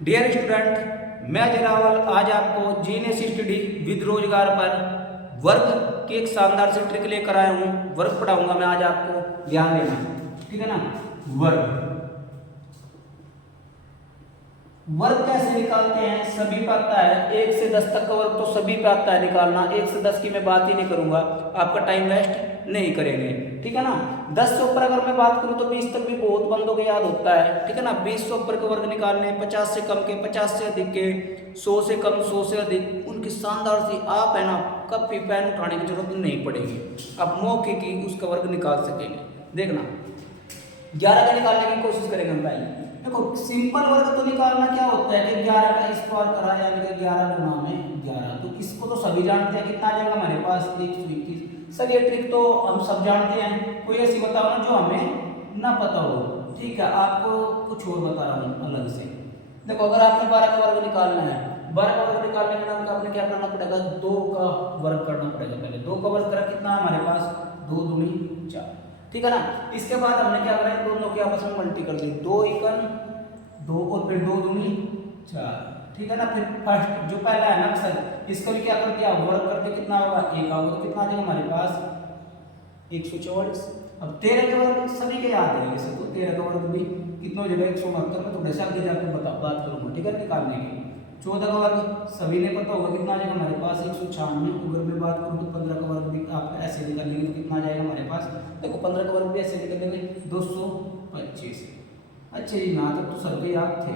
Dear student, मैं अजय रावल आज आपको जीएनएस स्टडी विद रोजगार पर वर्ग की एक शानदार सी ट्रिक लेकर आया हूँ। वर्ग पढ़ाऊंगा मैं आज आपको, ध्यान देना, ठीक है ना। वर्ग वर्ग कैसे निकालते हैं सभी पे आता है। 1 से 10 तक का वर्ग तो सभी पे आता है निकालना। 1 से 10 की मैं बात ही नहीं करूंगा, आपका टाइम वेस्ट नहीं करेंगे, ठीक है ना। 10 से ऊपर अगर मैं बात करूं तो 20 तक भी बहुत बंदों को याद होता है, ठीक है ना। 20 से ऊपर के वर्ग निकालने, 50 से कम के, 50 से अधिक के, 100 से कम, 100 से अधिक, उनकी शानदार सी आप है ना कभी पेन उठाने की जरूरत नहीं पड़ेगी। आप मौके की उसका वर्ग निकाल सकेंगे। देखना 11 का निकालने की कोशिश करेंगे हम पहले। देखो सिंपल वर्ग तो निकालना क्या होता है कि 11 का स्क्वायर करा यानी कि 11 गुना में 11। तो इसको तो सभी जानते हैं, कितना आ जाएगा हमारे पास 121। सर ये ट्रिक तो हम सब जानते हैं, कोई ऐसी बताओ ना जो हमें ना पता हो। ठीक है, आपको कुछ और बता रहा हूँ अलग से। देखो अगर आपने 12 का वर्ग निकालना है, 12 का वर्ग निकालने के नाम का आपने क्या करना पड़ेगा, 2 का वर्ग करना पड़ेगा। पहले 2 का वर्ग करा, कितना हमारे पास 2 दूनी 4, ठीक है ना। इसके बाद हमने क्या करा, दोनों के आपस में मल्टी कर दी, 2 एकम 2 और फिर 2 दूनी 4, ठीक है ना। फिर फर्स्ट जो पहला है ना अक्षर, इसको भी क्या कर दिया, वर्ग करते कितना होगा 1 होगा, तो कितना आ जाएगा हमारे पास 144। अब 13 के वर्ग सभी के याद है वैसे तो, 13 का वर्ग भी कितना हो जाएगा 169 में, थोड़े से आगे जाकर बात करूंगा, ठीक है, निकालने की। 14 का वर्ग सभी ने पता होगा, कितना आ जाएगा हमारे पास 196। अगर मैं बात करूँ तो 15 का वर्ग भी आप ऐसे निकाल लेंगे तो कितना आ जाएगा हमारे पास, देखो 15 का वर्ग भी ऐसे निकल लेंगे 225। अच्छे जी, यहाँ तक तो सबके याद थे,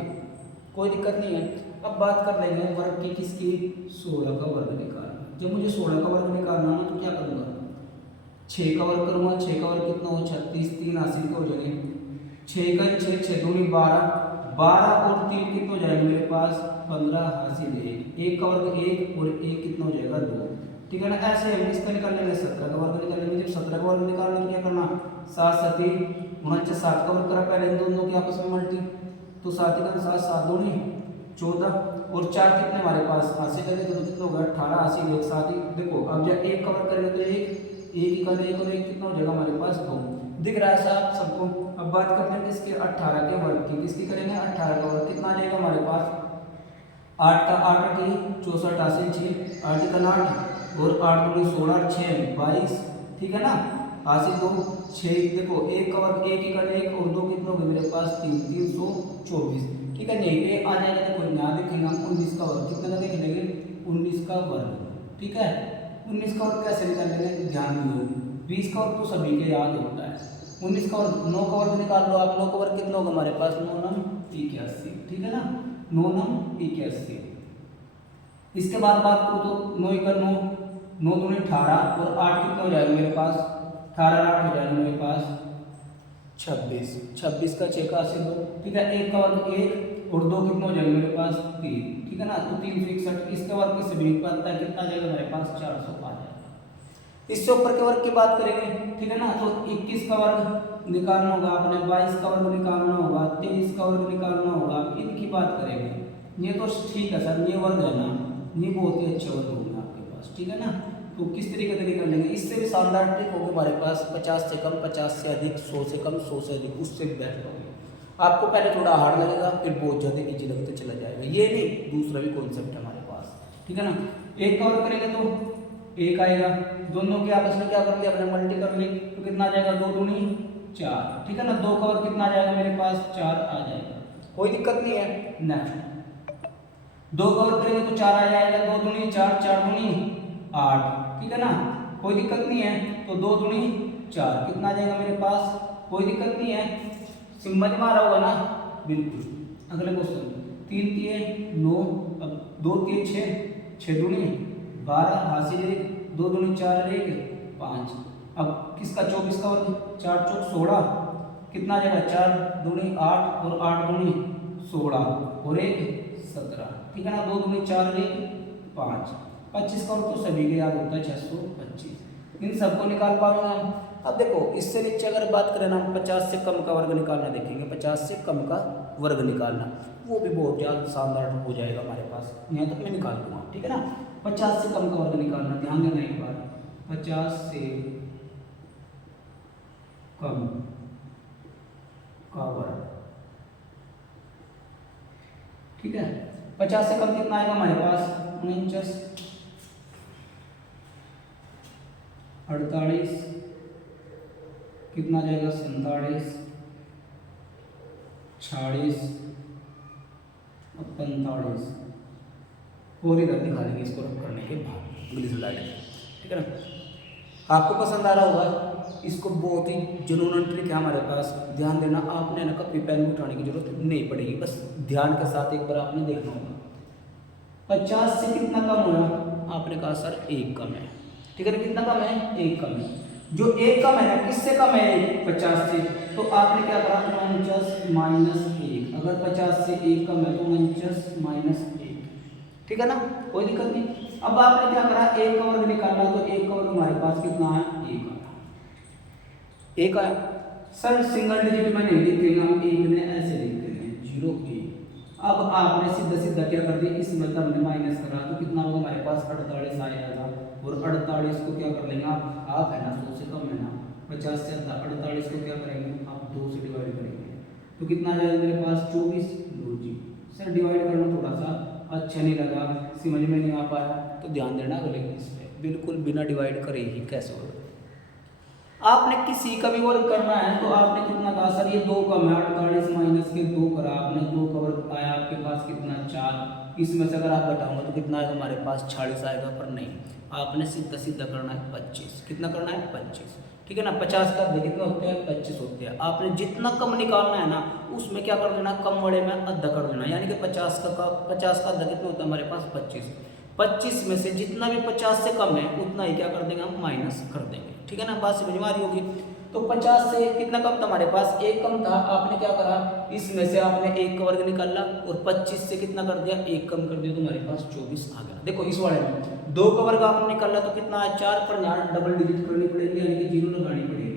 कोई दिक्कत नहीं है। अब बात कर लेंगे वर्ग की, किसकी, 16 का वर्ग निकालना। जब मुझे 16 का वर्ग निकालना ना तो क्या करूँगा, 6 का वर्ग करूँगा। 6 का वर्ग कितना हो, 36, 3 80 के हो जाएंगे, 6 का 6, 6 दूनी 12, 12 और 3 कितना हो जाएगा मेरे पास 15 हासिल 1, 1 का वर्ग 1 और 1 कितना हो जाएगा 2, ठीक है ना। ऐसे हम इसका निकाल लेंगे, 17 का वर्ग निकाल लेंगे। जब 17 का वर्ग निकालना तो क्या करना, 7 7 49, 7 का वर्ग करा पहले इन दोनों के आपस में मल्टी, तो 7 का 7, 7 दूनी 14 और 4 कितने हमारे पास 80 करेंगे तो कितना होगा 18 80 एक साथ ही। देखो अब जब 1 का वर्ग करेंगे तो 1 1 का 1 और 1 कितना हो जाएगा हमारे पास 2, दिख रहा है साहब सबको। अब बात करते हैं किसके, 18 के वर्ग की। किसकी करेंगे, 18 का वर्ग कितना आ जाएगा हमारे पास, 8 का 8 की 64 80 6, 8 का 8 और 8 दूनी 16 6 22, ठीक है ना। 80 2 6, देखो 1 का वर्ग 1 का 1 और 2 कितने हो गए मेरे पास 3, 324, ठीक है। नहीं पे आ जाएगा, देखो यहाँ देखेंगे हम 19 का वर्ग, कितने का देख लेंगे 19 का वर्ग, ठीक है। 19 का वर्ग कैसे निकालेंगे, ध्यान दो, 20 का वर्ग तो सभी के याद होता है। 19 का वर्ग 9 का वर्ग निकाल लो आप, 9 का वर्ग कितना होगा हमारे पास 9 9 81, ठीक है ना, 9 9 81। इसके बाद बात करो तो 9 का 9, 9 दूनी 18 और 8 कितना हो जाएगा मेरे पास 18 8 हो जाएगा मेरे पास 26, 26 का 6 का 80 2, ठीक है। 1 का वर्ग 1 और 2 कितना हो जाएगा मेरे पास 3, ठीक है ना। तो 361, इसके वर्ग किससे भी बनता है, कितना आ जाएगा मेरे पास 400 आ जाएगा। इससे ऊपर के वर्ग की बात करेंगे, ठीक है ना। तो 21 का वर्ग निकालना होगा आपने, 22 का वर्ग निकालना होगा, 23 का वर्ग निकालना होगा, इनकी बात करेंगे। ये तो ठीक है सर, ये वर्ग है ना, ये बहुत ही अच्छे वर्ग होंगे आपके पास, ठीक है ना। तो किस तरीके से निकाल लेंगे, इससे भी शानदार ट्रिक होगी हमारे पास, 50 से कम, 50 से अधिक, 100 से कम, 100 से अधिक, उससे भी बेस्ट होगी। आपको पहले थोड़ा हार्ड लगेगा, फिर बहुत ज़्यादा ईजी लगते चला जाएगा। ये नहीं, दूसरा भी कॉन्सेप्ट है हमारे पास, ठीक है ना। 1 का वर्ग करेंगे तो 1 आएगा, दोनों के आपस में क्या कर लिया अपने मल्टी कर ली, तो कितना आ जाएगा 2 दूनी 4, ठीक है ना। 2 का वर्ग कितना आ जाएगा मेरे पास 4 आ जाएगा, कोई दिक्कत नहीं है। नेक्स्ट 2 का वर्ग करेंगे तो 4 आ जाएगा, 2 दूनी 4, 4 दूनी 8, ठीक है ना, कोई दिक्कत नहीं है। तो 2 दूनी 4 कितना आ जाएगा मेरे पास, कोई दिक्कत नहीं है, सिंबल मारा होगा ना, बिल्कुल। अगले क्वेश्चन 3 3 9, अब 2 3 6, 6 दूनी 12 हासिल 1, 2 दूनी 4 1 5। अब किसका 24 का वर्ग, 4 चौक 16, कितना आ जाएगा 4 दूनी 8 और 8 दूनी 16 और 1 17, ठीक है ना। 2 दूनी 4 1 5, 25 का वर्ग तो सभी के याद होता है 625, इन सबको निकाल पाऊंगा हम। अब देखो इससे नीचे अगर बात करें ना, 50 से कम का वर्ग निकालना देखेंगे, 50 से कम का वर्ग निकालना, वो भी बहुत ज़्यादा शानदार हो जाएगा हमारे पास, यहाँ तक मैं निकाल दूंगा, ठीक है ना। 50 से कम का वर्ग निकालना, ध्यान देना एक बार, 50 से कम का वर्ग, ठीक है। 50 से कम कितना आएगा हमारे पास 49, 48, कितना जाएगा 47, 46 और 45, और इधर दिखा देंगे इसको रब करने के बाद अगली स्लाइड में, ठीक है ना। आपको पसंद आ रहा होगा, इसको बहुत ही जुनून ट्रिक है हमारे पास, ध्यान देना। आपने ना कभी पेन उठाने की जरूरत नहीं पड़ेगी, बस ध्यान के साथ एक बार आपने देखना होगा। 50 से कितना कम हुआ, आपने कहा सर 1 कम है, ठीक है ना। कितना कम है 1 कम है। जो 1 कम है ना, किससे कम है 50 से, तो आपने क्या करा 49 माइनस 1। अगर 50 से 1 कम है तो 49 माइनस 1, ठीक है ना, कोई दिक्कत नहीं। अब आपने क्या करा 1 का वर्ग निकालना, तो 1 का वर्ग हमारे पास कितना है 1 आया, 1 आया। सर सिंगल डिजिट में नहीं लिखेंगे हम, 1 ने ऐसे लिख देंगे 0 1। अब आपने सीधा सीधा क्या कर दिया, इस मतलब में माइनस करा तो कितना होगा हमारे पास 48 आएगा। और 48 को क्या कर लेंगे आप है ना 100 से कम है ना, 50 से 48 को क्या करेंगे आप 2 से डिवाइड करेंगे, तो कितना आ जाएगा मेरे पास 24। लो जी सर डिवाइड करना थोड़ा सा अच्छा नहीं लगा, समझ में नहीं आ पाया, तो ध्यान देना अगले इस पे, बिल्कुल बिना डिवाइड करे ही कैसे होगा। आपने किसी का भी वर्ग करना है तो आपने कितना कहा सर ये 2 कम है, 48 माइनस के 2 करा आपने, 2 का वर्ग आया आपके पास कितना 4। इसमें से अगर आप घटाओगे तो कितना आएगा हमारे पास 46 आएगा, पर नहीं, आपने सीधा सीधा करना है 25। कितना करना है 25, ठीक है ना। 50 का कितना होते हैं 25 होते हैं। आपने जितना कम निकालना है ना उसमें क्या कर देना, कम वाले में आधा कर देना, यानी कि 50 का आधा कितना होता है हमारे पास 25। 25 में से जितना भी 50 से कम है उतना ही क्या कर देंगे हम माइनस कर देंगे, ठीक है ना। बात समझ में आ रही होगी। तो 50 से कितना कम था हमारे पास 1 कम था, आपने क्या करा इसमें से आपने 1 का वर्ग निकाला और 25 से कितना कर दिया 1 कम कर दिया, तो हमारे पास 24 आ गया। देखो इस वाले में 2 का वर्ग आपने निकाला तो कितना है 4, पर यहाँ डबल डिजिट करनी पड़ेगी, यानी कि 0 लगानी पड़ेगी,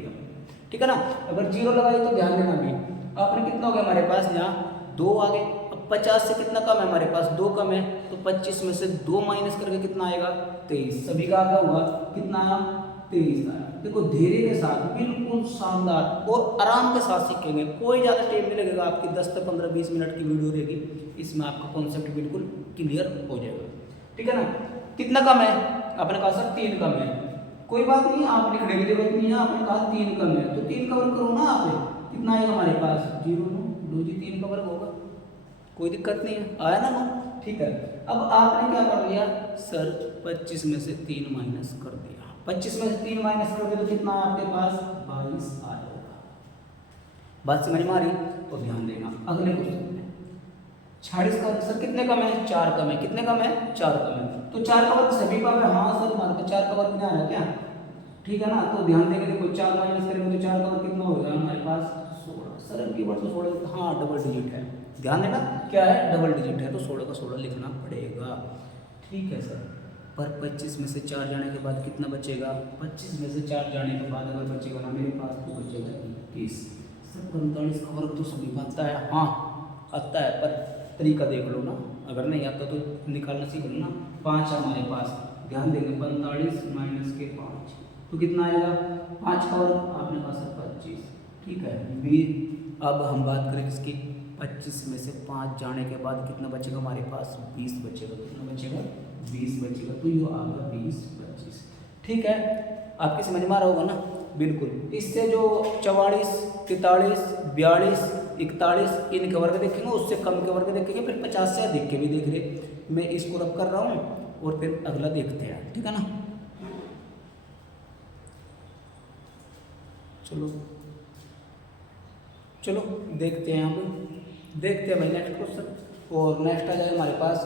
ठीक है ना। अगर 0 लगाई तो ध्यान देना भी, आपने कितना हो गया हमारे पास यहाँ 2 आ गए। अब 50 से कितना कम है हमारे पास 2 कम है, तो 25 में से 2 माइनस करके कितना आएगा 23। सभी का आगे होगा कितना आया 23 आया। देखो धीरे के साथ बिल्कुल शानदार और आराम के साथ सीखेंगे, कोई ज़्यादा टाइम नहीं लगेगा, आपकी 10 से 15-20 मिनट की वीडियो रहेगी, इसमें आपका कॉन्सेप्ट बिल्कुल क्लियर हो जाएगा, ठीक है ना। कितना कम है आपने कहा सर 3 कम है, कोई बात नहीं आप लिखने की जरूरत नहीं है, आपने कहा 3 कम है तो 3 का वर्ग करो ना आप, कितना आएगा हमारे पास 0 2 जी 3 का वर्ग होगा, कोई दिक्कत नहीं है, आया ना नो, ठीक है। अब आपने क्या कर लिया सर 25 में से 3 माइनस कर दिया, 25 में से 3 माइनस कर दिया तो कितना है आपके पास 22 आ जाएगा। बात समझ में आ रही, तो ध्यान देना अगले क्वेश्चन में 46 का सर कितने कम है 4 कम है, कितने कम है 4 कम है, तो 4 का वर्ग सभी का है, हाँ सर हमारे पास 4 का वर्ग क्या है क्या, ठीक है ना। तो ध्यान देंगे, देखो 4 माइनस करेंगे तो 4 का वर्ग कितना होगा हमारे पास 16, सर की वर्ड तो 16 हाँ डबल डिजिट है, ध्यान देना क्या है डबल डिजिट है, तो 16 का 16 लिखना पड़ेगा, ठीक है सर। पर 25 में से 4 जाने के बाद कितना बचेगा, 25 में से 4 जाने के बाद अगर बचेगा ना मेरे पास तो बचेगा 21। सर 45 का वर्ग तो सभी को आता है, हाँ आता है, पर तरीका देख लो ना, अगर नहीं आता तो निकालना सीख लो ना। 5 हमारे पास, ध्यान देंगे 45 माइनस के 5 तो कितना आएगा 5 का वर्ग आपने कहा सर 25, ठीक है। अब हम बात करें इसकी 25 में से 5 जाने के बाद कितना बचेगा हमारे पास 20 बचेगा, कितना बचेगा 20 बचेगा, तो ये आ गया 20 25, ठीक है। आपकी समझ में आ रहा होगा ना, बिल्कुल। इससे जो 44 43 42 41 इनके वर्ग देखेंगे, उससे कम के वर्ग देखेंगे, फिर 50 से अधिक के भी देख रहे। मैं इसको रब कर रहा हूँ और फिर अगला देखते हैं, ठीक है ना। चलो चलो देखते हैं, यहाँ पे देखते हैं भाई नेक्स्ट क्वेश्चन, और नेक्स्ट आ जाए हमारे पास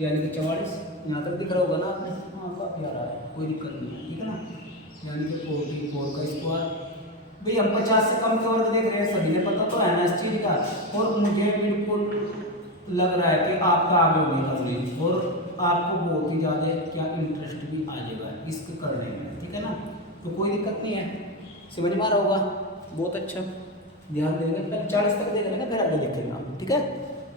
यानी कि 44, यहाँ तक दिख रहा होगा ना आपने, हाँ काफ़ी आ रहा है, कोई दिक्कत नहीं है, ठीक है ना। यानी कि 44 का स्क्वायर, भाई हम 50 से कम के वर्ग देख रहे हैं, सभी ने पता तो है ना इस चीज़ का, और मुझे बिल्कुल लग रहा है कि आपका आगे होगी तकलीफ और आपको बहुत ही ज़्यादा क्या इंटरेस्ट भी आ जाएगा इसको करने में, ठीक है ना। तो कोई दिक्कत नहीं है, समझ में आ रहा होगा, बहुत अच्छा, ध्यान देंगे। 40 तक देख लेंगे फिर आगे देखेंगे, ठीक है।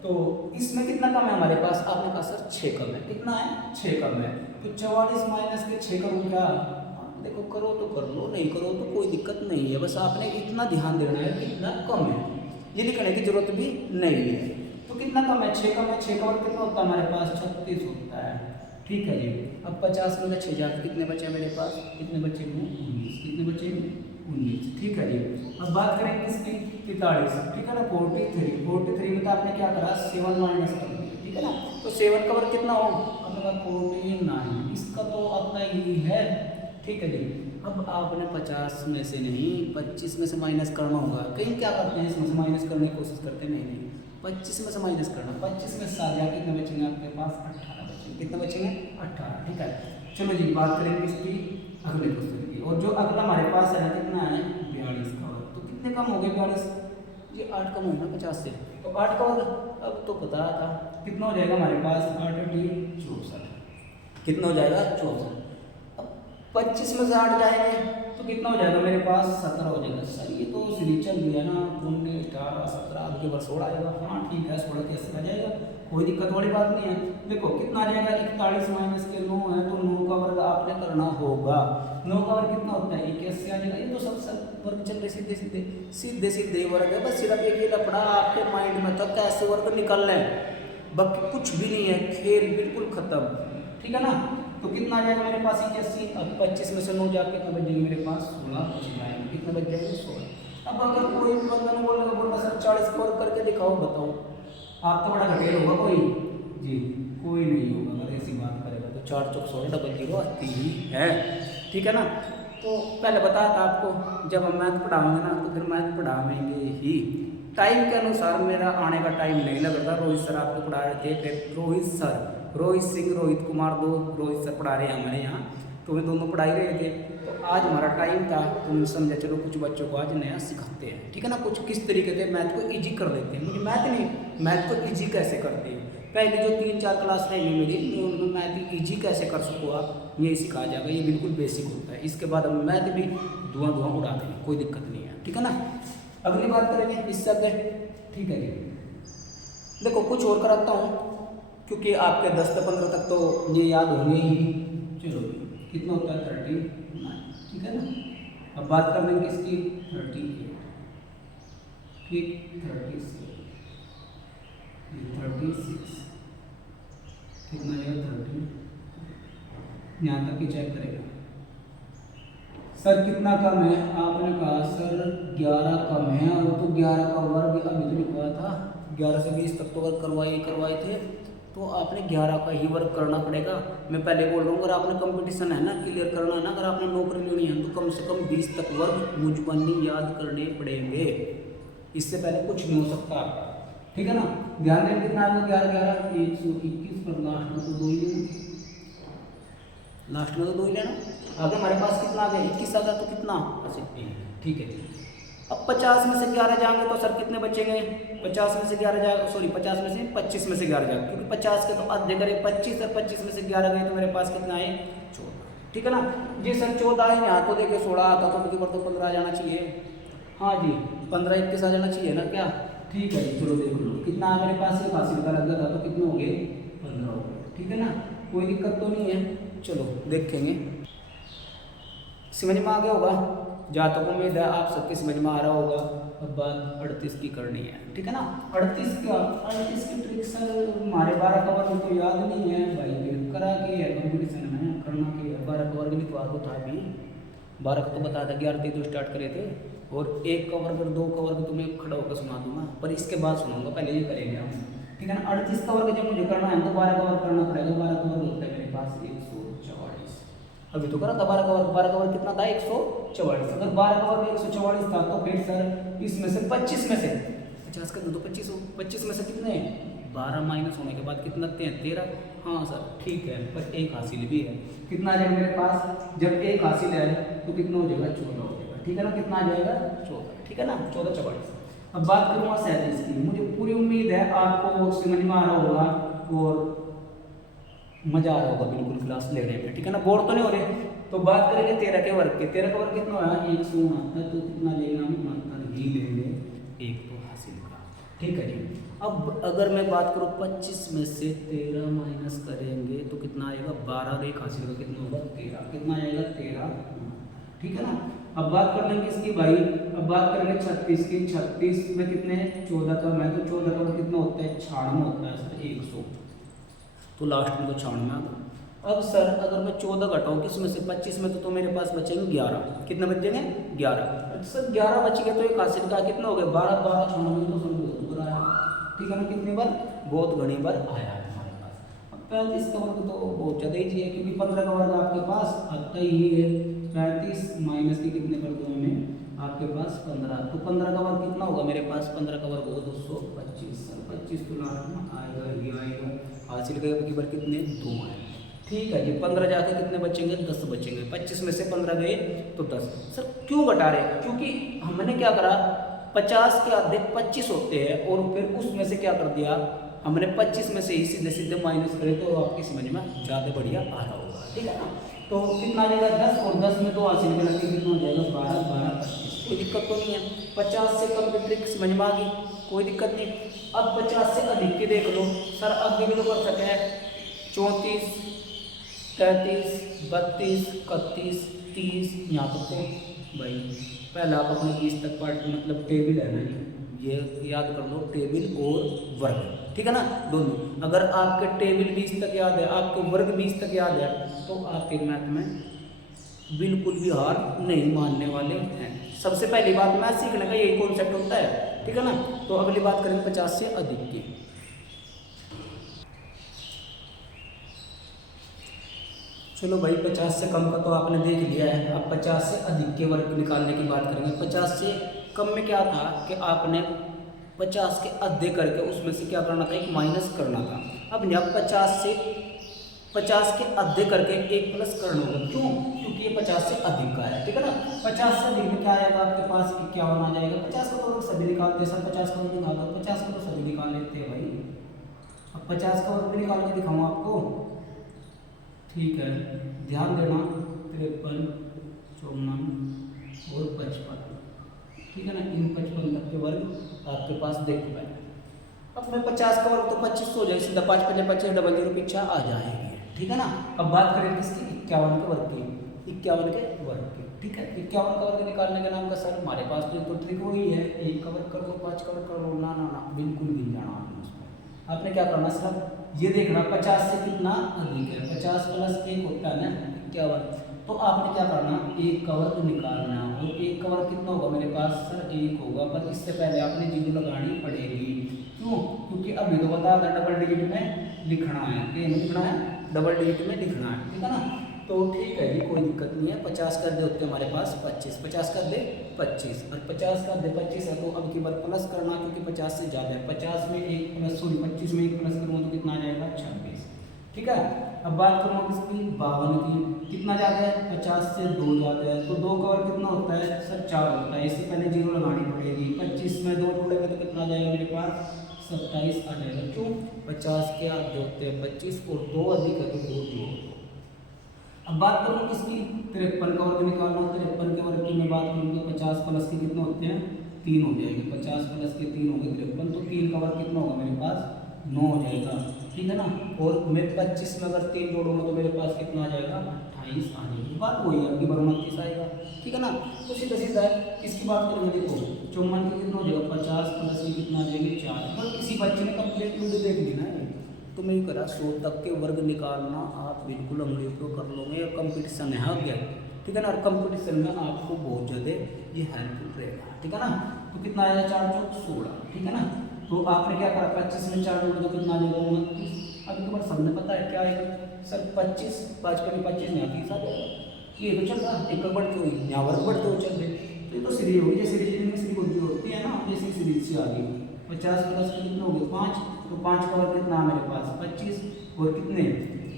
तो इसमें कितना कम है हमारे पास, आपने कहा सर 6 कम है, कितना है 6 कम है, तो 44 माइनस के 6 करूँ क्या, देखो करो तो कर लो, नहीं करो तो कोई दिक्कत नहीं है, बस आपने इतना ध्यान देना है कि इतना कम है, ये लिखने की जरूरत भी नहीं है। तो कितना कम है, 6 कम है, 6 का वर्ग कितना होता है हमारे पास 36 होता है। ठीक है जी। अब 50 में 6 जाकर कितने बचे मेरे पास, कितने बचे 19, कितने बचे 19। ठीक है जी। अब बात करेंगे इसकी 43। ठीक है ना, 43 में तो आपने क्या करा 7 माइनस कर दिया। ठीक है ना, तो 7 का वर्ग कितना हो अपने 49, इसका तो आता ही है। ठीक है जी। अब आपने 50 में से नहीं 25 में से माइनस करना होगा। कहीं क्या करते हैं इसमें से माइनस करने की कोशिश करते हैं, नहीं 25 में से माइनस करना। 25 में 7 जाए कितने बचेंगे आपके पास 18 बचेंगे। कितने बचेंगे 18। ठीक है, चलो जी बात करेंगे इसकी अगले क्वेश्चन की। और जो अगला हमारे पास है कितना है 42 का वर्ग। तो कितने कम हो गए 42, ये 8 कम होगा 50 से, तो 8 का वर्ग अब तो पता था कितना हो जाएगा हमारे पास 8 64। कितना हो जाएगा 64। 25 में से 8 जाएंगे तो कितना हो जाएगा मेरे पास 17 हो जाएगा। सर ये तो सीरीज चल रही है ना, 19 18 17 अब के बाद 16 आएगा। हाँ ठीक है, 16 कैसे आ जाएगा, कोई दिक्कत वाली बात नहीं है। देखो कितना आ जाएगा 41 माइनस के 9 है, तो 9 का वर्ग आपने करना होगा। 9 का वर्ग कितना होता है 81 आ जाएगा। ये तो सब वर्ग चल रहे सीधे सीधे सीधे सीधे वर्ग है। बस सिर्फ एक ही लफड़ा आपके माइंड में था कैसे वर्ग निकल रहे हैं, बाकी कुछ भी नहीं है, खेल बिल्कुल खत्म। ठीक है ना, तो कितना आ जाएगा मेरे पास 81। अब 25 में से 9 जाके कितना बच जाएंगे मेरे पास 16 बच जाएंगे। कितना बच जाएंगे 16। अब अगर कोई बंदा ने बोला सर 40 का वर्ग करके दिखाओ, बताओ आप तो बड़ा घटेल होगा कोई जी, कोई नहीं होगा अगर ऐसी बात करेगा। तो 4 चौक 16 डबल 0 आती ही है। ठीक है ना, तो पहले बताया था आपको जब हम मैथ पढ़ाएंगे ना तो फिर मैथ पढ़ाएंगे ही टाइम के अनुसार। मेरा आने का टाइम नहीं लग रहा। रोहित सर आपको पढ़ा रहे थे, फिर रोहित सिंह रोहित कुमार दो रोहित सर पढ़ा रहे हैं हमारे यहाँ, तो वे दोनों पढ़ा ही रहे थे। तो आज हमारा टाइम था तो हमने समझा चलो कुछ बच्चों को आज नया सिखाते हैं। ठीक है ना, कुछ किस तरीके से मैथ को ईजी कर देते हैं। मुझे मैथ नहीं, मैथ को ईजी कैसे करते हैं। पहले जो 3-4 क्लास रहेंगी मेरी, उनमें मैथ ईजी कैसे कर सको आप, ये सिखाया जाएगा। ये बिल्कुल बेसिक होता है। इसके बाद हम मैथ भी धुआं उड़ा देंगे, कोई दिक्कत नहीं है। ठीक है ना, अगली बात करेंगे इससे आगे। ठीक है जी, देखो कुछ और कराता हूँ क्योंकि आपके 10 से 15 तक तो ये याद होंगे ही। चलो कितना होता है 39। ठीक है ना, अब बात कर देंगे किसकी 38। ठीक 36 कितना है 30, यहाँ तक ही चेक करेगा। सर कितना कम है, आपने कहा सर 11 कम है, और तो 11 का वर्ग अभी तो लिखवाया था 11 से 20 तक तो वर्ग करवाए थे, तो आपने 11 का ही वर्ग करना पड़ेगा। मैं पहले बोल रहा हूँ अगर आपने कंपटीशन है ना क्लियर करना है ना, अगर आपने नौकरी लेनी है तो कम से कम 20 तक वर्ग मुझबनी याद करने पड़ेंगे। इससे पहले कुछ नहीं हो सकता आपका। ठीक है ना, ध्यान दें कितना आपको 11 121 पर लास्ट में तो 2 ही लास्ट में तो 2 ही लेना। आगे हमारे पास कितना आ गया 21 आ गया, तो कितना 80। ठीक है, अब 50 में से 11 जाएंगे तो सर कितने बचेंगे 50 में से 11 जाएगा, सॉरी 50 में से 25 में से 11 जाएगा, क्योंकि 50 के तो आधे करें 25 और 25 में से 11 गए तो मेरे पास कितना है 14। ठीक है ना जी सर 14 है, यहाँ तो देखिए 16 आता तो तो 15 आ जाना चाहिए। हाँ जी 15 21 आ जाना चाहिए ना क्या। ठीक है जी, चलो देख लो कितना मेरे पास एक हासिल का लग था तो कितने हो गए 15 हो गए। ठीक है ना, कोई दिक्कत तो नहीं है। चलो देखेंगे, समझ में आ गया होगा, जहाँ तक उम्मीद है आप सबके समझ में आ रहा होगा। अब बात 38 की करनी है। ठीक है ना, 38 की ट्रिक सर हमारे 12 का वर्ग तो याद नहीं है भाई, फिर करा के है कंपटीशन में करना के 12 का वर्ग लिखवा दो था अभी 12 का तो बताया था 11 से तो स्टार्ट करे थे, और 1 का वर्ग और 2 का वर्ग तो मैं खड़ा होकर सुना दूंगा, पर इसके बाद सुनाऊंगा, पहले ये करेंगे हम। ठीक है ना, 38 का वर्ग जब मुझे करना है तो 12 का वर्ग करना पड़ेगा। 12 का वर्ग होता है मेरे पास 144। अभी तो करा था 12 का वर्ग कितना था 144। अगर 12 का वर्ग 144 था तो फिर सर इसमें से 25 में से 50 कर दो तो 25 हो, 25 में से कितने 12 माइनस होने के बाद कितना 13। हाँ सर ठीक है, पर एक हासिल भी है, कितना आ जाएगा मेरे पास, जब एक हासिल है तो कितना हो जाएगा 14 हो जाएगा। ठीक है ना, कितना आ जाएगा 14। ठीक है ना 14 44। अब बात करूँगा 37 की, मुझे पूरी उम्मीद है आपको समझ में आ रहा होगा और मजा आ रहा होगा बिल्कुल क्लास लेने में। ठीक है ना, बोर तो नहीं हो रहे। तो बात करेंगे 13 के वर्ग के। 13 का वर्ग कितना है 169, तो कितना लेंगे हम 69 ही लेंगे, एक तो हासिल का। ठीक है जी, अब अगर मैं बात करूँ 25 में से 13 माइनस करेंगे तो कितना आएगा 12, एक हासिल का कितना होगा 13, कितना आएगा 13। ठीक है ना, अब बात कर लेंगे किसकी भाई, अब बात करेंगे 36 की। 36 में कितने हैं 14 कम है, तो 14 कम कितना होता है 96 होता है सर 100, तो लास्ट में तो 96 आ गया। अब सर अगर मैं 14 घटाऊँ किसमें से 25 में, तो मेरे पास बचेंगे 11, कितने बचेंगे 11। सर 11 बच गए तो एक हासिल का कितना हो गया 12, 12 96 तो समझ बहुत बार आया, ठीक है ना, कितनी बार बहुत घनी बार आया है हमारे पास। अब 35 का वर्ग तो बहुत ज़्यादा ईजी है, क्योंकि 15 का वर्ग आपके पास आता ही है। 35 माइनस के कितने कर दो हमें आपके पास 15, तो 15 का वर्ग कितना होगा मेरे पास, 15 का वर्ग होगा 225। सर 25 तो लास्ट में आएगा ही आएगा, हासिल के बार कितने 2 आए, ठीक है जी। 15 जाके कितने बचेंगे 10 बचेंगे, 25 में से 15 गए तो 10। सर क्यों घटा रहे हैं, क्योंकि हमने क्या करा 50 के आधे 25 होते हैं, और फिर उसमें से क्या कर दिया हमने 25 में से ही सीधे सीधे माइनस करे, तो आपकी समझ में ज़्यादा बढ़िया आ रहा होगा, ठीक है ना। तो कितना आ जाएगा 10, और 10 में तो हासिल के लगे कितना हो जाएगा 12, 12 25, कोई दिक्कत तो नहीं है। 50 से कम की ट्रिक समझ में आ गई, कोई दिक्कत नहीं। अब 50 से अधिक के देख लो सर, अब भी तो कर सके हैं 34, 33, 32, 31, 30, यहाँ तक तो भाई पहले आप अपने 20 तक पार्ट मतलब टेबल है ना, ये याद कर लो टेबल और वर्ग, ठीक है ना, दोनों। अगर आपके टेबल 20 तक याद है, आपको वर्ग 20 तक याद है, तो आप फिर मैथ में बिल्कुल भी हार नहीं मानने वाले हैं। सबसे पहली बात मैथ सीखने का यही कॉन्सेप्ट होता है, ठीक है ना। तो अगली बात करेंगे 50 से अधिक की। चलो भाई 50 से कम का तो आपने देख लिया है, अब 50 से अधिक के वर्ग निकालने की बात करेंगे। 50 से कम में क्या था कि आपने 50 के आधे करके उसमें से क्या करना था एक माइनस करना था। अब यहाँ 50 के आधे करके एक प्लस करना होगा, क्यों, क्योंकि ये 50 से अधिक का है, ठीक है ना। 50 से अधिक में क्या आएगा आपके पास 51 आ जाएगा। 50 का तो सभी निकालते हैं सर, 50 का वर्ग निकाल दो, 50 का तो सभी निकाल लेते हैं भाई। अब 50 का वर्ग भी निकाल के दिखाऊँ आपको, ठीक है, ध्यान देना 53, 54 और 55, ठीक है ना, इन 55 तक के वर्ग आपके पास देख पाए। अब मैं 50 का वर्ग तो 25 हो जाए, सीधा 5 5 25 डबल 0 पीछा आ जाएगी, ठीक है ना। अब बात करें किसकी 51 के वर्ग की, 51 के वर्ग की, ठीक है। 51 का वर्ग निकालने के नाम का सर हमारे पास तो ट्रिक वही है, 1 का वर्ग कर दो 5 का वर्ग कर दो, ना ना ना बिल्कुल गिन जाना आपने उसमें। आपने क्या करना सर, ये देखना 50 से कितना अधिक है, 50 प्लस 1 होता है ना 51, तो आपने क्या करना 1 का वर्ग निकालना, और 1 का वर्ग कितना होगा मेरे पास सर 1 होगा, पर इससे पहले आपने जीरो लगानी पड़ेगी, क्यों, क्योंकि अभी तो बता था डबल डिजिट में लिखना है, क्या लिखना है डबल डिजिट में लिखना है, ठीक है ना। तो ठीक है जी, कोई दिक्कत नहीं है। 50 कर दे होते हमारे पास 25, 50 कर दे 25, और 50 कर दे 25 है, तो अब की बार प्लस करना, क्योंकि 50 से ज़्यादा है। 50 में एक प्लस 25 में एक प्लस करूँगा तो कितना आ जाएगा 26, ठीक है। अब बात करूँगा किसकी 52 की, कितना ज़्यादा है 50 से 2 ज़्यादा है, तो 2 का वर्ग कितना होता है सर 4 होता है, इससे पहले जीरो लगानी पड़ेगी। 25 में 2 जोड़ेगा तो कितना आ जाएगा मेरे पास 27 आ जाएगा, क्यों 50 के आधे होते हैं 25, और 2 अधिक है तो 2 जोड़। अब बात करूँ किसकी 53 का वर्ग निकालना, 53 के वर्ग की मैं बात करूँ तो 50 प्लस के कितने होते हैं 3 हो जाएंगे, 50 प्लस के 3 हो गए 53, तो 3 का वर्ग कितना होगा मेरे पास 9 हो जाएगा, ठीक है ना। और मैं 25 में अगर 3 जोड़ूंगा तो मेरे पास कितना आ जाएगा 28 आ जाएगी, बात वही है, आपकी बार 29 आएगा, ठीक है ना। तो सीधा सीधा किसकी बात करेंगे, देखो 54 के कितना हो जाएगा 50 प्लस के कितना आ जाएंगे 4, मतलब किसी बच्चे ने कंप्लीट वीडियो देख ली ना, तो मैं करा 100 तक के वर्ग निकालना आप बिल्कुल अंग्रेजी को कर लोगे, कंपटीशन है आगे, ठीक है ना। और कंपटीशन में आपको बहुत ज़्यादा ये हेल्पफुल रहेगा, ठीक है ना। तो कितना आएगा 4 चौक 16, ठीक है ना। तो आपने क्या करा 25 में 4 जोड़ दो कितना आ जाएगा 29, अब एक बार सबने पता है क्या आएगा सर 25, 5 कभी 25 यहाँ 30 आ जाएगा, ये तो चल रहा एक बढ़ते हुई यहाँ वर्ग बढ़ते हुए चल रहे, तो ये तो सीरीज होगी, जैसे सीरीज में सीरीज होती होती है ना, जैसी सीरीज से आ गई 50 प्लस के कितने हो गए 5, तो 5 का वर्ग कितना है मेरे पास 25, और कितने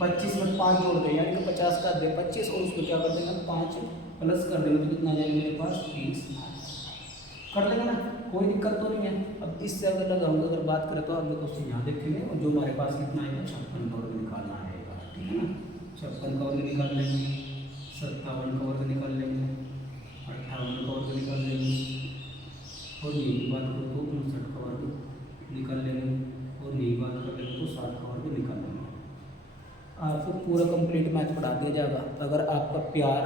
25 में 5 जोड़ दें यानी कि 50 का दे 25, और उसको क्या कर देंगे 5 प्लस कर देंगे तो कितना आ जाएगा मेरे पास 30, कर लेंगे ना, कोई दिक्कत तो नहीं है। अब इससे अगर लगाऊंगा अगर बात करें तो अगले क्वेश्चन यहाँ देखेंगे, और जो हमारे पास कितना आएगा 56 का वर्ग निकालना आएगा, ठीक है ना। 56 का वर्ग निकाल लेंगे, 57 का वर्ग निकाल लेंगे, 58 का वर्ग निकाल लेंगे, और यही बात करो तो 59 का वर्ग निकाल लेंगे, और यही बात कर लेंगे तो 60 का वर्ग निकाल लेंगे। आपको पूरा कंप्लीट मैथ पढ़ा दिया जाएगा अगर आपका प्यार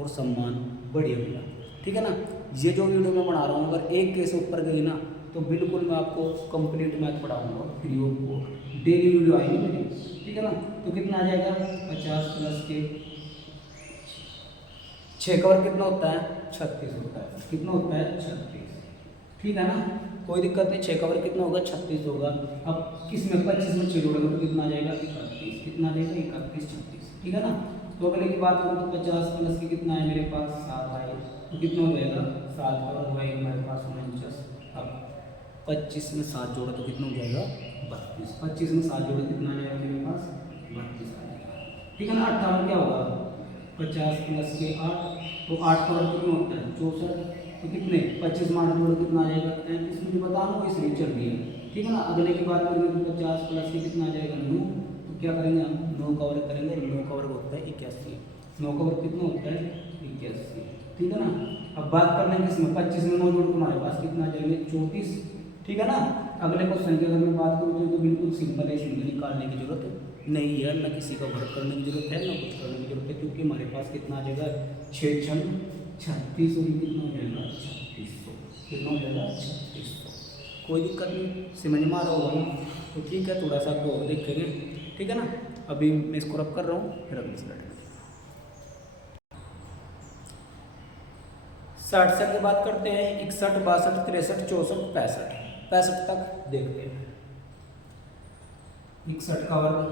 और सम्मान बढ़िया मिला। ठीक है ना। ये जो वीडियो मैं बना रहा हूँ अगर 1 के से ऊपर गई ना तो बिल्कुल मैं आपको कंप्लीट मैथ पढ़ाऊंगा free of cost, daily video आएगी मेरी, ठीक है ना। तो कितना आ जाएगा 50 प्लस के 6 का वर्ग कितना होता है 36 होता है, कितना होता है 36, ठीक है ना, कोई दिक्कत नहीं। 6 का वर्ग कितना होगा 36 होगा। अब किस में 25 में 6 जोड़ेंगे तो कितना आ जाएगा 31, कितना आ जाएगा 31 36, ठीक है ना। तो अगले की बात करूँ तो 50 प्लस के कितना है मेरे पास 7 आए तो कितना हो जाएगा 7 का वर्ग भाई हमारे पास 49। अब 25 में 7 जोड़ा तो कितना हो जाएगा 32, 25 में 7 जोड़ा कितना आ जाएगा मेरे पास 32 आ जाएगा, ठीक है ना। 58 क्या होगा 50 प्लस के 8 तो 8 का वर्ग कितना होता है 64 तो कितने 25 में 8 जोड़ा कितना आ जाएगा 33, मुझे बताना हो इसलिए चल रही है, ठीक है ना। अगले की बात करेंगे तो 50 प्लस के कितना आ जाएगा 9 तो क्या करेंगे हम 9 का वर्ग करेंगे और 9 का वर्ग होता है 81, 9 का वर्ग कितना होता है 81, ठीक है ना। अब बात कर लेंगे इसमें 25 में 9 जोड़ तुम्हारे पास कितना आ जाएंगे 34, ठीक है ना। अगले क्वेश्चन की अगर मैं बात करूँ तो बिल्कुल सिंपल है, इसमें निकालने की जरूरत नहीं है, ना किसी का वर्क करने की जरूरत है ना कुछ करने की जरूरत है, क्योंकि हमारे पास कितना आ जाएगा 6 6 36 और कितना हो जाएगा 3600, कितना हो जाएगा 3600, कोई दिक्कत नहीं, समझ में आ रहा होगा ना। तो ठीक है थोड़ा सा आपको और देखेंगे, ठीक है ना। अभी मैं इसको रब कर रहा हूँ फिर अगले स्लाइड में 60 की बात करते हैं। 61 62 63 64 65 तक देखते हैं। 61 का वर्ग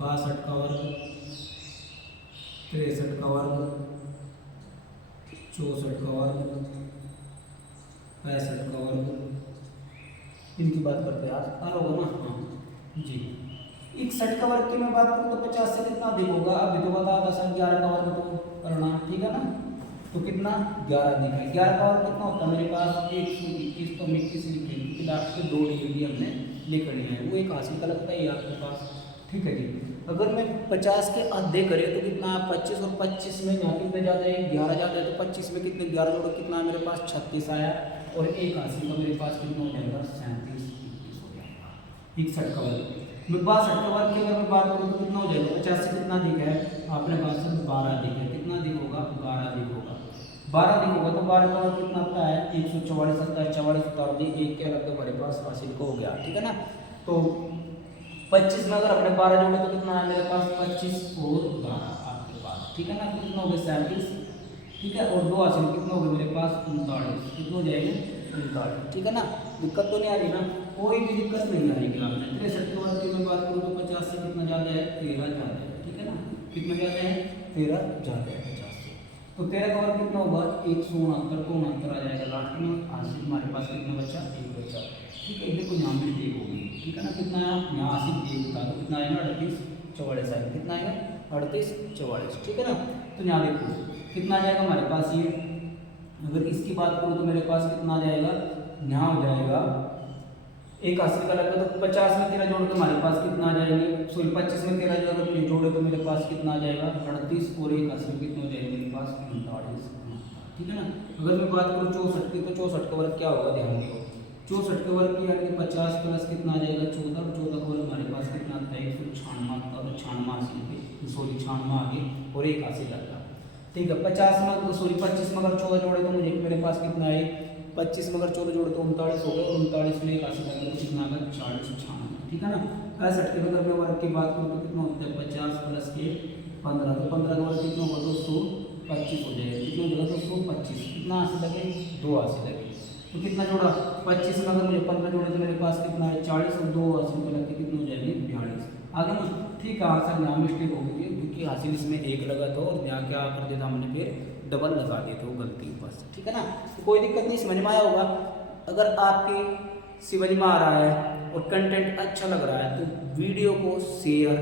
62 का वर्ग 63 का वर्ग 64 का वर्ग 65 का वर्ग, इनकी बात करते हैं आज आ रहा होगा ना। हाँ जी 61 का वर्ग की मैं बात करूँ तो 50 से कितना अधिक होगा, अभी तो बता 10 11 का वर्ग तो करना, ठीक है ना। तो कितना 11 अधिक है, 11 का वर्ग कितना होता है मेरे पास 121, तो हम 21 लिखेंगे क्योंकि लास्ट के 2 डिग्री हमने लिखनी है, वो एक हासिल का लगता है ये आपके पास, ठीक है जी। अगर मैं 50 के आधे करें तो कितना 25 और 25 में यहाँ कितने ज़्यादा है 11 ज़्यादा है, तो 25 में कितने 11 जोड़ो कितना मेरे पास 36 आया और एक हासिल का मेरे पास कितना हो जाएगा 37 हो जाएगा 61 का वर्ग। मैं 62 का वर्ग की अगर मैं बात करूँ तो कितना हो जाएगा 50 से कितना अधिक है आपने बात से 12 अधिक है, कितना अधिक होगा 12 अधिक होगा, 12 अधिक होगा तो 12 का वर्ग कितना आता है 144 27 44 उतार दी एक के अलग हमारे पास हासिल को हो गया, ठीक है ना। तो 25 में अगर अपने 12 जोड़े तो कितना है मेरे पास 25 और 12 आपके पास, ठीक है ना। कितना हो गया 37, ठीक है, और 2 हासिल कितना हो गया मेरे पास 39, कितना हो जाएंगे 39, ठीक है ना। दिक्कत तो नहीं आ रही ना, कोई भी दिक्कत नहीं आएगी आपने। 63 के वर्ग की मैं बात करूँ तो 50 से कितना ज़्यादा है 13 ज़्यादा है, ठीक है ना, कितना ज़्यादा है 13 ज़्यादा है 50 से। तो 13 का वर्ग कितना होगा 169 तो 69 आ जाएगा, लास्ट में हासिल हमारे पास कितना बचा 1 बचा, ठीक है। देखो यहाँ में 1 होगी, ठीक है ना, कितना है यहाँ हासिल 1 था तो कितना आएगा 38 44 आएगा, कितना आएगा 38 44, ठीक है ना। तो यहाँ देखो कितना आ जाएगा हमारे पास ये, अगर इसकी बात करूँ तो मेरे पास कितना आ जाएगा यहाँ हो जाएगा एक हासिल का लगेगा तो 50 में 13 जोड़ के हमारे पास कितना आ जाएंगे, सॉरी 25 में 13 जोड़े तो मेरे पास कितना आ जाएगा 38 और एक हासिल कितना हो जाएगा मेरे पास 39, ठीक है ना। अगर मैं बात करूँ 64 की तो 64 का वर्ग क्या होगा ध्यान दो, 64 के वर्ग की यानी 50 प्लस कितना आ जाएगा 14 और 14 का वर्ग हमारे पास कितना आता है 196 आता है, 96 हासिल पे सॉरी 96 आगे और एक हासिल आता है, ठीक है। 50 में सॉरी 25 में अगर 14 जोड़े तो मुझे मेरे पास कितना है 25 में अगर 14 जोड़े तो 39 हो गए और 39 में एक हासिल आता है कितना आ गया 40 96, ठीक है ना। 65 के अगर मैं वर्ग की बात करूँ तो कितना होता है 50 प्लस के 15 तो 15 का वर्ग कितना होगा 225 हो जाएगा, कितना हो जाएगा 225, कितना हासिल लगे 2 हासिल लगे तो कितना जोड़ा 25 में अगर मुझे 15 जोड़े तो मेरे पास कितना है 40 और 2 हासिल को लगते कितने हो जाएंगे 42 आगे ना, ठीक है। आंसर यहाँ मिस्टेक हो गई क्योंकि हासिल इसमें 1 लगा था और यहाँ क्या कर दिया था हमने फिर डबल लगा दिए थे वो गलती बस, ठीक है ना। तो कोई दिक्कत नहीं, समझ में आया होगा। अगर आपकी समझ में आ रहा है और कंटेंट अच्छा लग रहा है तो वीडियो को शेयर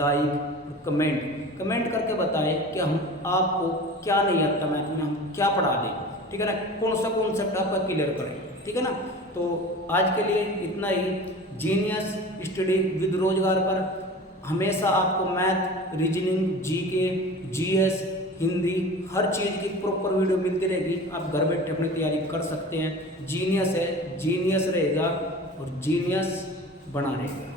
लाइक कमेंट करके बताएं कि हम आपको क्या नहीं आता मैथ में, हम क्या पढ़ा दें, ठीक है ना, कौन सा कॉन्सेप्ट आपका क्लियर करें, ठीक है ना। तो आज के लिए इतना ही। जीनियस स्टडी विद रोजगार पर हमेशा आपको math reasoning GK GS Hindi हर चीज़ की प्रॉपर वीडियो मिलती रहेगी, आप घर बैठे अपनी तैयारी कर सकते हैं। जीनियस है, जीनियस रहेगा और जीनियस बना रहेगा।